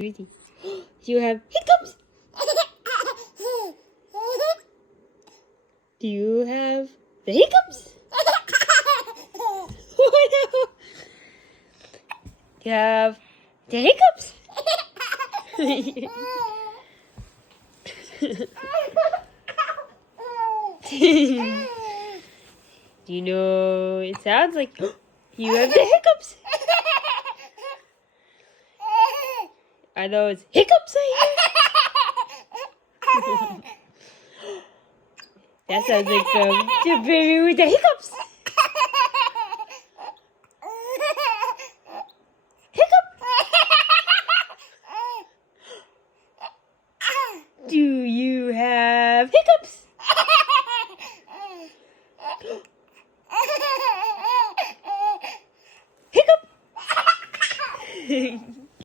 You have hiccups. Do you have the hiccups? Oh no! Do you have the hiccups? Do you know? It sounds like you have the hiccups. Are those hiccups I hear? That sounds like the baby with the hiccups.